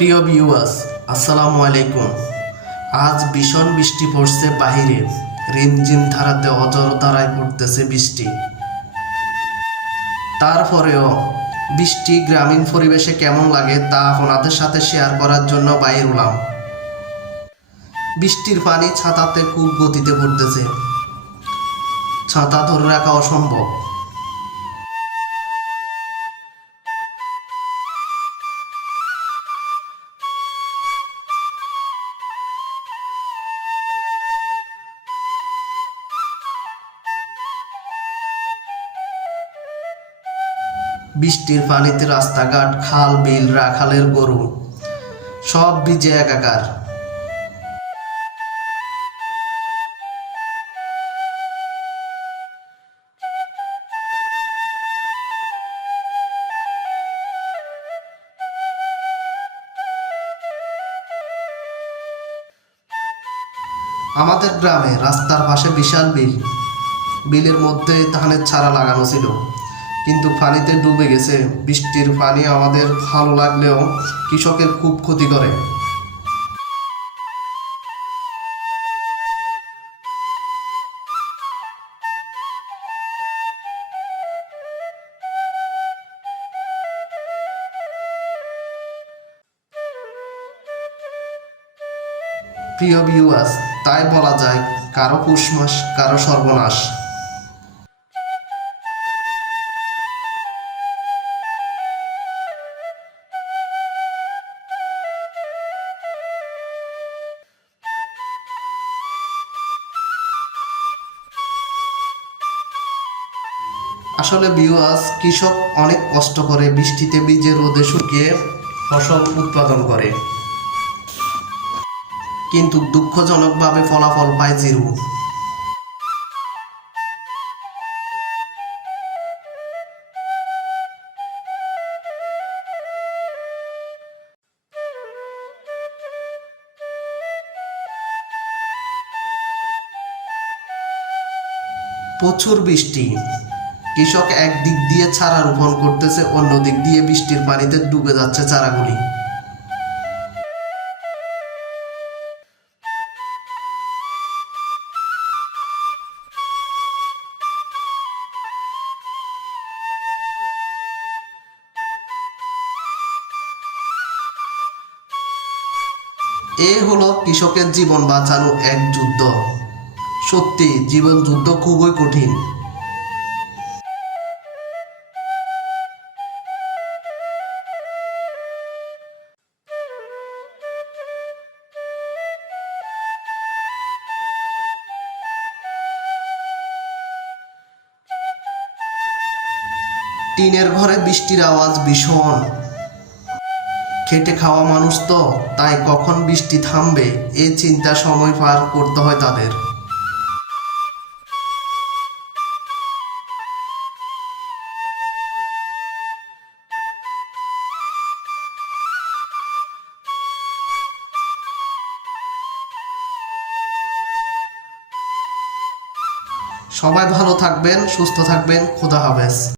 প্রিয় ভিউয়ার্স আসসালামু আলাইকুম। আজ ভীষণ বৃষ্টি পড়ছে বাহিরে। রিমঝিম ধারাতে অজর ধারায় পড়তেছে বৃষ্টি। তারপরেও বৃষ্টি গ্রামীণ পরিবেশে কেমন লাগে তা আপনাদের সাথে শেয়ার করার জন্য বাইর হলাম। বৃষ্টির পানি ছাতাতে খুব গতিতে পড়তেছে। ছাতা ধরে রাখা অসম্ভব। বৃষ্টির পানিতে রাস্তাঘাট, খাল, বিল, রাখালের গরু, সব ভিজে একাকার। আমাদের গ্রামে রাস্তার পাশে বিশাল বিল। বিলের মধ্যে ধানের চারা লাগানো ছিল। কিন্তু পানিতে ডুবে গেছে। বৃষ্টির পানি আমাদের ভালো লাগলেও কৃষকের খুব ক্ষতি করে। প্রিয় ভিউয়ার্স তাই বলা যায়, কারও পুষ মাস, কারও সর্বনাশ। আসলে ভিউয়ার্স কৃষক অনেক কষ্ট করে বৃষ্টিতে বীজে রোদে শুকিয়ে ফসল উৎপাদন করে। কিন্তু দুঃখজনকভাবে ফলাফল পায় জিরো প্রচুর বৃষ্টি। কৃষক এক দিক দিয়ে চারা রোপণ করতেছে, অন্য দিক দিয়ে বৃষ্টির পানিতে ডুবে যাচ্ছে চারাগুলি। এ হলো কৃষকের জীবন বাঁচানো এক যুদ্ধ। সত্যি, জীবন যুদ্ধ খুবই কঠিন। টিনের ঘরে বৃষ্টির আওয়াজ ভীষণ। খেটে খাওয়া মানুষ তো, তাই কখন বৃষ্টি থামবে এই চিন্তা সময় পার করতে হয় তাদের। সবাই ভালো থাকবেন, সুস্থ থাকবেন, খোদা হাফেজ।